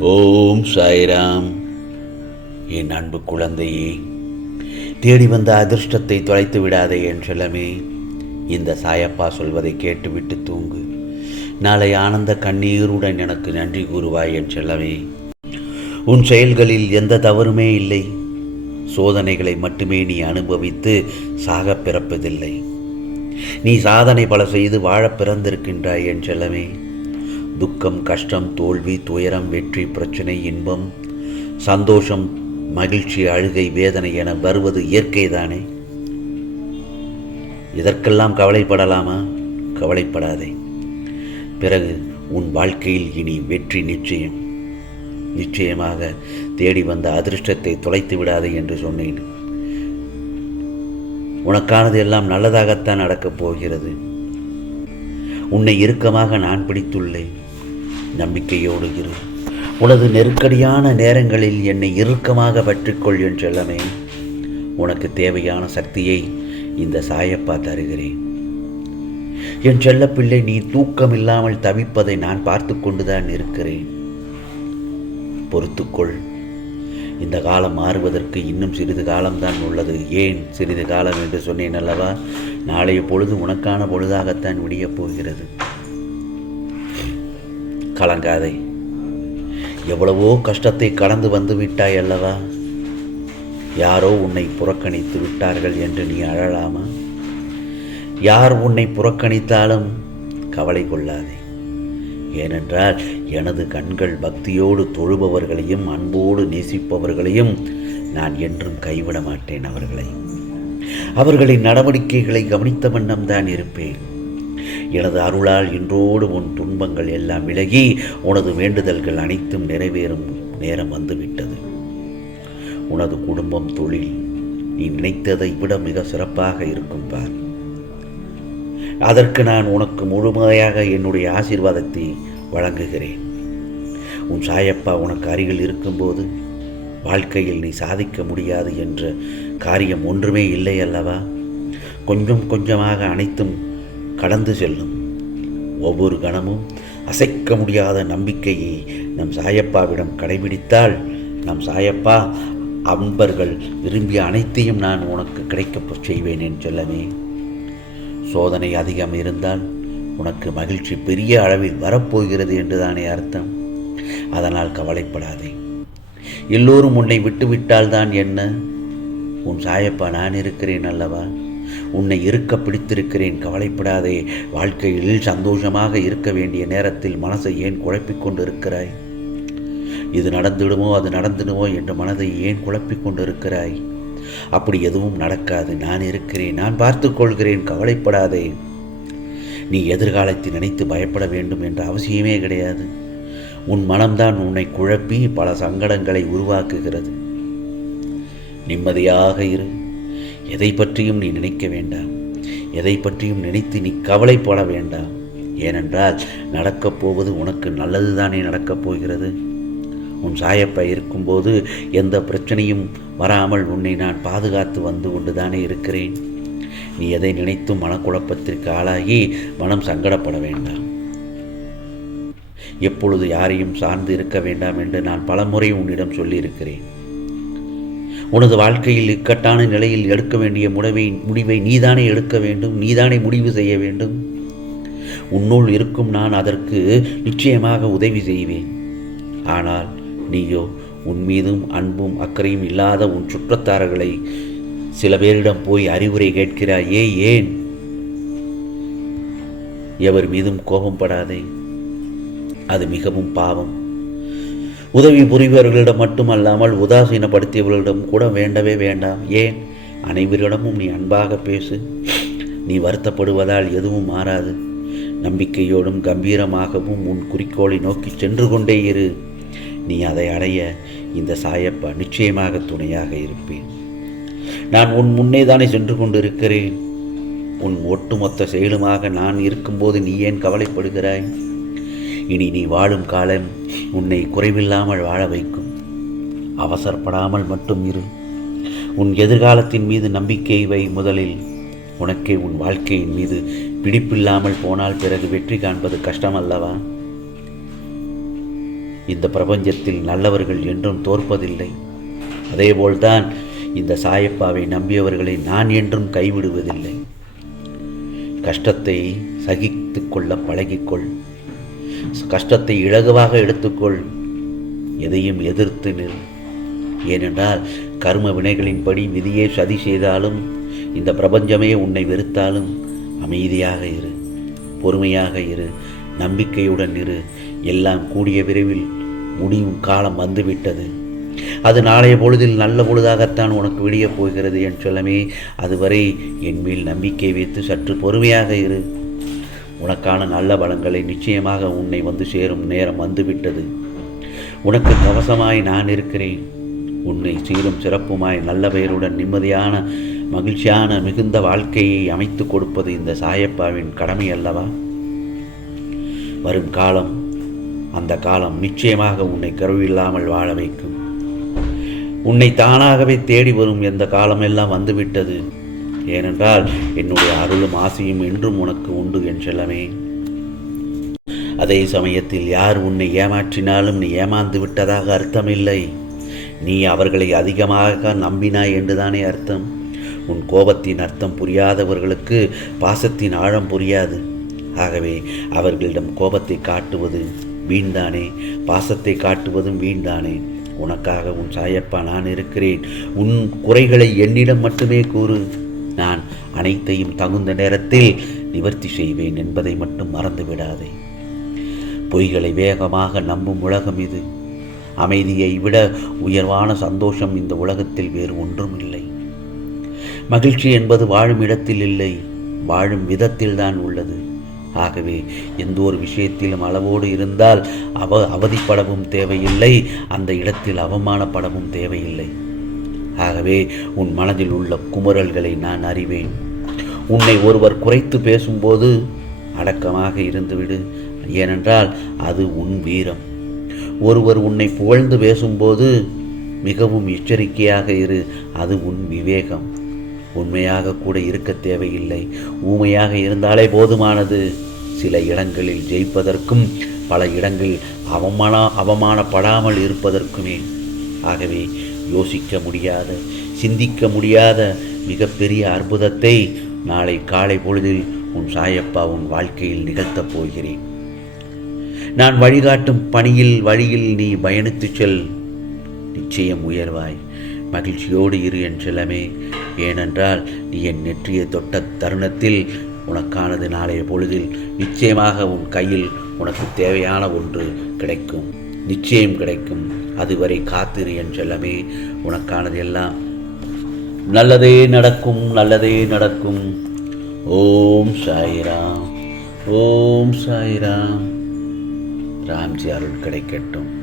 ஓம் சாய்ராம். என் அன்பு குழந்தையே தேடி வந்த அதிர்ஷ்டத்தை தொலைத்து விடாதே என் செல்லமே. இந்த சாயப்பா சொல்வதை கேட்டுவிட்டு தூங்கு. நாளை ஆனந்த கண்ணீருடன் எனக்கு நன்றி கூறுவாய் என் செல்லமே. உன் செயல்களில் எந்த தவறுமே இல்லை. சோதனைகளை மட்டுமே நீ அனுபவித்து சாக பிறப்பதில்லை. நீ சாதனை பல செய்து வாழ பிறந்திருக்கின்றாய் என் செல்லமே. துக்கம் கஷ்டம் தோல்வி துயரம் வெற்றி பிரச்சனை இன்பம் சந்தோஷம் மகிழ்ச்சி அழுகை வேதனை என வருவது இயற்கைதானே? இதற்கெல்லாம் கவலைப்படலாமா? கவலைப்படாதே. பிறகு உன் வாழ்க்கையில் இனி வெற்றி நிச்சயம். நிச்சயமாக தேடி வந்த அதிர்ஷ்டத்தை தொலைத்து விடாதே என்று சொன்னேன். உனக்கானது எல்லாம் நல்லதாகத்தான் நடக்கப் போகிறது. உன்னை இறுக்கமாக நான் பிடித்துள்ளேன். நம்பிக்கையோடு இரு. உனது நெருக்கடியான நேரங்களில் என்னை இறுக்கமாக பற்றிக்கொள் என்றெல்லாமே உனக்கு தேவையான சக்தியை இந்த சாயப்பா தருகிறேன். என் செல்லப்பிள்ளை நீ தூக்கம் இல்லாமல் தவிப்பதை நான் பார்த்து கொண்டுதான் இருக்கிறேன். பொறுத்துக்கொள். இந்த காலம் மாறுவதற்கு இன்னும் சிறிது காலம்தான் உள்ளது. ஏன் சிறிது காலம் என்று சொன்னேன் அல்லவா? நாளைய பொழுது உனக்கான பொழுதாகத்தான் விடியப் போகிறது. கலங்காதே. எவ்வளவோ கஷ்டத்தை கடந்து வந்து விட்டாய் அல்லவா? யாரோ உன்னை புறக்கணித்து விட்டார்கள் என்று நீ அழலாமா? யார் உன்னை புறக்கணித்தாலும் கவலை கொள்ளாதே. ஏனென்றால் எனது கண்கள் பக்தியோடு தொழுபவர்களையும் அன்போடு நேசிப்பவர்களையும் நான் என்றும் கைவிட மாட்டேன் அவர்களை. அவர்களின் நடவடிக்கைகளை கவனித்த வண்ணம்தான் இருப்பேன். எனது அருளால் இன்றோடு உன் துன்பங்கள் எல்லாம் விலகி உனது வேண்டுதல்கள் அனைத்தும் நிறைவேறும் நேரம் வந்துவிட்டது. உனது குடும்பம் தொழில் நீ நினைத்ததை விட மிக சிறப்பாக இருக்கும் பார். அதற்கு நான் உனக்கு முழுமையாக என்னுடைய ஆசீர்வாதத்தை வழங்குகிறேன். உன் சாயப்பா உனக்கு அருகில் இருக்கும்போது வாழ்க்கையில் நீ சாதிக்க முடியாது என்ற காரியம் ஒன்றுமே இல்லை அல்லவா? கொஞ்சம் கொஞ்சமாக அனைத்தும் கடந்து செல்லும். ஒவ்வொரு கணமும் அசைக்க முடியாத நம்பிக்கையை நம் சாயப்பாவிடம் கடைபிடித்தால் நம் சாயப்பா அன்பர்கள் விரும்பிய அனைத்தையும் நான் உனக்கு கிடைக்க செய்வேன் என் செல்லமே. சோதனை அதிகம் இருந்தால் உனக்கு மகிழ்ச்சி பெரிய அளவில் வரப்போகிறது என்றுதானே அர்த்தம். அதனால் கவலைப்படாதே. எல்லோரும் உன்னை விட்டுவிட்டால் தான் என்ன? உன் சாயப்பா நான் இருக்கிறேன் அல்லவா? உன்னை இருக்க பிடித்திருக்கிறேன் கவலைப்படாதே. வாழ்க்கையில் சந்தோஷமாக இருக்க வேண்டிய நேரத்தில் மனசை ஏன் குழப்பிக் கொண்டிருக்கிறாய்? இது நடந்துடுமோ அது நடந்துடுமோ என்ற மனதை ஏன் குழப்பிக் கொண்டிருக்கிறாய்? அப்படி எதுவும் நடக்காது. நான் இருக்கிறேன் நான் பார்த்துக்கொள்கிறேன் கவலைப்படாதே. நீ எதிர்காலத்தை நினைத்து பயப்பட வேண்டும் என்ற அவசியமே கிடையாது. உன் மனம்தான் உன்னை குழப்பி பல சங்கடங்களை உருவாக்குகிறது. நிம்மதியாக இரு. எதை பற்றியும் நீ நினைக்க வேண்டாம். எதை பற்றியும் நினைத்து நீ கவலைப்பட வேண்டாம். ஏனென்றால் நடக்கப் போவது உனக்கு நல்லது தானே நடக்கப் போகிறது. உன் சாயப்பா இருக்கும்போது எந்த பிரச்சனையும் வராமல் உன்னை நான் பாதுகாத்து வந்து கொண்டுதானே இருக்கிறேன். நீ எதை நினைத்தும் மனக்குழப்பத்திற்கு ஆளாகி மனம் சங்கடப்பட வேண்டாம். எப்பொழுது யாரையும் சார்ந்து இருக்க வேண்டாம் என்று நான் பலமுறை உன்னிடம் சொல்லியிருக்கிறேன். உனது வாழ்க்கையில் இக்கட்டான நிலையில் எடுக்க வேண்டிய முடிவை முடிவை நீதானே எடுக்க வேண்டும் நீதானே முடிவு செய்ய வேண்டும். உன்னுள் இருக்கும் நான் அதற்கு நிச்சயமாக உதவி செய்வேன். ஆனால் நீயோ உன் மீதும் அன்பும் அக்கறையும் இல்லாத உன் சுற்றத்தாரர்களை சில பேரிடம் போய் அறிவுரை கேட்கிறாயே. ஏன்? எவர் மீதும் கோபம் படாதே. அது மிகவும் பாவம். உதவி புரிபவர்களிடம் மட்டுமல்லாமல் உதாசீனப்படுத்தியவர்களிடம் கூட வேண்டவே வேண்டாம். ஏன்? அனைவரிடமும் நீ அன்பாக பேசு. நீ வருத்தப்படுவதால் எதுவும் மாறாது. நம்பிக்கையோடும் கம்பீரமாகவும் உன் குறிக்கோளை நோக்கி சென்று கொண்டே இரு. நீ அதை அடைய இந்த சாயப்பா நிச்சயமாக துணையாக இருப்பேன். நான் உன் முன்னே தானே சென்று கொண்டிருக்கிறேன். உன் ஒட்டுமொத்த செயலுமாக நான் இருக்கும்போது நீ ஏன் கவலைப்படுகிறாய்? இனி நீ வாழும் காலம் உன்னை குறைவில்லாமல் வாழ வைக்கும். அவசரப்படாமல் மட்டும் இரு. உன் எதிர்காலத்தின் மீது நம்பிக்கை வை முதலில். உனக்கே உன் வாழ்க்கையின் மீது பிடிப்பில்லாமல் போனால் பிறகு வெற்றி காண்பது கஷ்டம் அல்லவா இந்த பிரபஞ்சத்தில் நல்லவர்கள் என்றும் தோற்பதில்லை. அதேபோல்தான் இந்த சாயப்பாவை நம்பியவர்களை நான் என்றும் கைவிடுவதில்லை. கஷ்டத்தை சகித்து கொள்ள பழகிக்கொள். கஷ்டத்தை இலகுவாக எடுத்துக்கொள். எதையும் எதிர்த்து நில். ஏனென்றால் கர்ம வினைகளின்படி விதியே சதி செய்தாலும் இந்த பிரபஞ்சமே உன்னை வெறுத்தாலும் அமைதியாக இரு பொறுமையாக இரு நம்பிக்கையுடன் இரு. எல்லாம் கூடிய விரைவில் முடியும் காலம் வந்துவிட்டது. அது நாளைய பொழுதில் நல்ல பொழுதாகத்தான் உனக்கு விடியப் போகிறது என் சொல்லமே. அதுவரை என் மேல் நம்பிக்கை வைத்து சற்று பொறுமையாக இரு. உனக்கான நல்ல பலங்களை நிச்சயமாக உன்னை வந்து சேரும் நேரம் வந்துவிட்டது. உனக்கு கவசமாய் நான் இருக்கிறேன். உன்னை சீரும் சிறப்புமாய் நல்ல பெயருடன் நிம்மதியான மகிழ்ச்சியான மிகுந்த வாழ்க்கையை அமைத்து கொடுப்பது இந்த சாயப்பாவின் கடமை அல்லவா? வரும் காலம் அந்த காலம் நிச்சயமாக உன்னை கருவில்லாமல் வாழ வைக்கும். உன்னை தானாகவே தேடி வரும் எந்த காலமெல்லாம் வந்துவிட்டது? ஏனென்றால் என்னுடைய அருளும் ஆசையும் என்றும் உனக்கு உண்டு என் செல்லமே. அதே சமயத்தில் யார் உன்னை ஏமாற்றினாலும் நீ ஏமாந்து விட்டதாக அர்த்தமில்லை. நீ அவர்களை அதிகமாக நம்பினாய் என்றுதானே அர்த்தம். உன் கோபத்தின் அர்த்தம் புரியாதவர்களுக்கு பாசத்தின் ஆழம் புரியாது. ஆகவே அவர்களிடம் கோபத்தை காட்டுவது வீண்தானே? பாசத்தை காட்டுவதும் வீண்தானே? உனக்காக உன் சாயப்பா நான் இருக்கிறேன். உன் குறைகளை என்னிடம் மட்டுமே கூறு. நான் அனைத்தையும் தகுந்த நேரத்தில் நிவர்த்தி செய்வேன் என்பதை மட்டும் மறந்து விடாதே பொய்களை வேகமாக நம்பும் உலகம் இது. அமைதியை விட உயர்வான சந்தோஷம் இந்த உலகத்தில் வேறு ஒன்றும் இல்லை மகிழ்ச்சி என்பது வாழும் இடத்தில் இல்லை வாழும் விதத்தில் தான் உள்ளது. ஆகவே எந்த ஒரு விஷயத்திலும் அளவோடு இருந்தால் அவ அவதிப்படவும் தேவையில்லை அந்த இடத்தில் அவமானப்படவும் தேவையில்லை. ஆகவே உன் மனதில் உள்ள குமுறல்களை நான் அறிவேன். உன்னை ஒருவர் குறைத்து பேசும்போது அடக்கமாக இருந்துவிடு. ஏனென்றால் அது உன் வீரம். ஒருவர் உன்னை புகழ்ந்து பேசும்போது மிகவும் எச்சரிக்கையாக இரு. அது உன் விவேகம். உண்மையாக கூட இருக்க தேவையில்லை. ஊமையாக இருந்தாலே போதுமானது. சில இடங்களில் ஜெயிப்பதற்கும் பல இடங்களில் அவமான அவமானப்படாமல் இருப்பதற்குமே. ஆகவே யோசிக்க முடியாத சிந்திக்க முடியாத மிகப்பெரிய அற்புதத்தை நாளை காலை பொழுதில் உன் சாயப்பா உன் வாழ்க்கையில் நிகழ்த்தப் போகிறேன். நான் வழிகாட்டும் பணியில் வழியில் நீ பயணித்துச் செல். நிச்சயம் உயர்வாய். மகிழ்ச்சியோடு இரு என் செல்லமே. ஏனென்றால் நீ என் நெற்றியை தொட்ட தருணத்தில் உனக்கானது நாளைய பொழுதில் நிச்சயமாக உன் கையில் உனக்கு தேவையான ஒன்று கிடைக்கும். நிச்சயம் கிடைக்கும். அதுவரை காத்திரு என் செல்லமே உனக்கானது எல்லாம். நல்லதே நடக்கும் நல்லதே நடக்கும். ஓம் சாய்ராம் ஓம் சாய்ராம். ராம்ஜி அருள் கிடைக்கட்டும்.